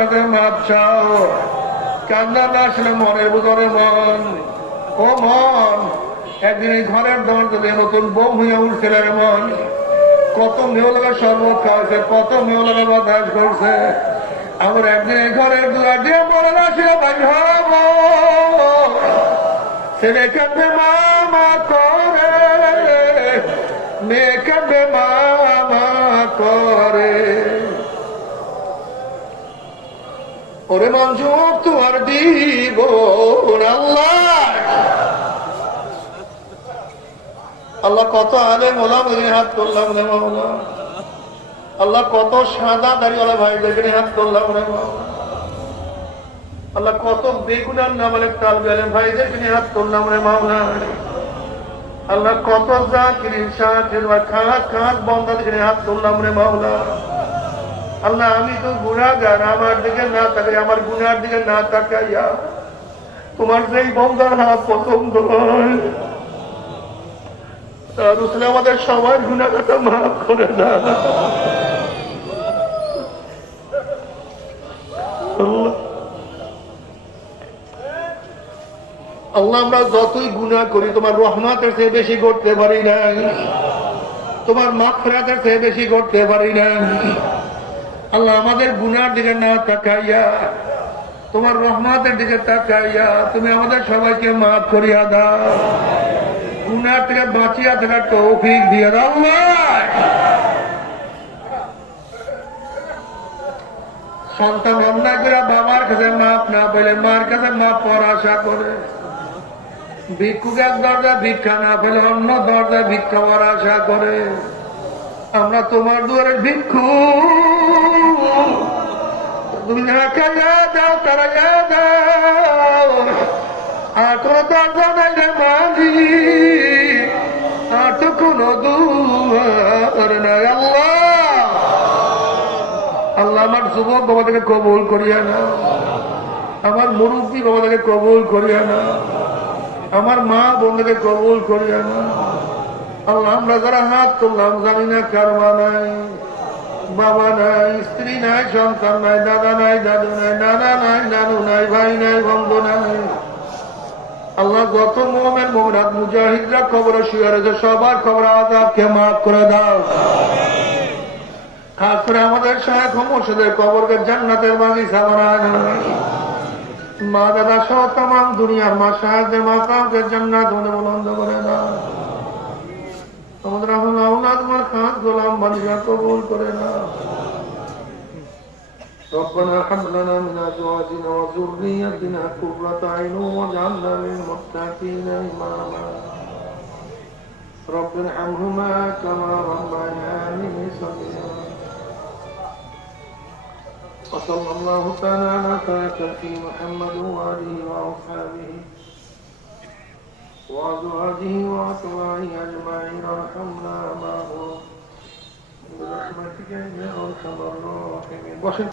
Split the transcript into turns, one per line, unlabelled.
কাছে মাপ চাও। কান্না না আসলে মনের ভিতরে মন। ও মন, একদিন এই ঘরের দরজা দিয়ে নতুন বোম হইয়া উঠছিল মন। কত মেয়েলার শরবত খাওয়াছে কত মেয়েলার বাতাস করছে। আমার একদিন এই ঘরের দুয়ার দিয়ে বলে না সে ভাই ছেলে কাঁদবে মামা করে। মেয়ে কাঁদবে মামা ওরে মঞ্জু তোমার দিব আল্লাহ। আল্লাহ কত আলে মোলা মুখে হাত করলাম রে মাওলা। আল্লাহ কত সাদা দাড়িওয়ালা ভাইদেরকে হাত করলাম রে মাওলা। আল্লাহ কত বেগুনার নামালে তাল গেলেন ভাইদেরকে নিয়ে হাত করলাম রে মাওলা। আল্লাহ কত জাকির শাকির বা খাঁত খাঁত বন্ধাদেরকে নিয়ে হাত করলাম রে মাওলা। আল্লাহ আমি তো গুণাগার, আমার দিকে না তাকাই আমার গুণার দিকে না তাকাইয়া তোমার সেই বন্ধার হাত পছন্দ আমাদের সবার গুণাগাটা মাফ করে না আল্লাহ। আল্লাহ, আমরা যতই গুণা করি, তোমার রহমাতের চেয়ে বেশি করতে পারি না। তোমার মাফরাতের চেয়ে বেশি করতে পারি না। আল্লাহ আমাদের গুনার দিকে না তাকাইয়া, তোমার রহমাতের দিকে তাকাইয়া, তুমি আমাদের সবাইকে মাফ করিয়া দাও। গুনার থেকে বাঁচিয়া থাকার তৌফিক দিয়ে দাও সন্তান অন্যায় করে বাবার কাছে মাপ না পেলে মার কাছে মাপ পাওয়ার আশা করে। ভিক্ষুক এক দরজা ভিক্ষা না পেলে অন্য দরজা ভিক্ষা পাওয়ার আশা করে। আমরা তোমার দুয়ারে ভিক্ষু তুমি যাকে দাও তারা দাও আর কোন দরজা নাই রে মাঝি আর তো দুয়ার নাই, আল্লাহ। আল্লাহ আমার যুবক বাবাদেরকে কবুল করিয়া না আমার মুরব্বী বাবাদেরকে কবুল করিয়া না আমার মা বোনদেরকে কবুল করিয়া না আল্লাহ আমরা যারা হাত তুললাম জানি না কার মা নাই। বাবা নাই, স্ত্রী নাই, সন্তান নাই, দাদা নাই, দাদু নাই, নানা নাই, নানু নাই, ভাই নাই, বন্ধু নাই। আল্লাহ যত মোমেন মোমরাত মুজাহিদরা খবরে শুয়ে রয়েছে, সবার খবর আজাবকে মাফ করে দাও। খাস করে আমাদের শায়খ মুর্শিদের কবরকে জান্নাতের বাগিচা বানানো মা দাদা সহ তাম দুনিয়ার মা শাহেদের মা কাউকে জান্নাত মনে বলন্দ করে দাও। আমাদের এখন আওলাদ মার খাত গোলাম বানিয়া কবুল করে না ربنا هب لنا من ازواجنا وذريتنا قرة عين واجعلنا للمتقين اماما رب ارحمهما كما ربياني صغيرا وصلى الله تعالى على خاتم محمد واله واصحابه وأزواجه وأتباعه أجمعين Bakın.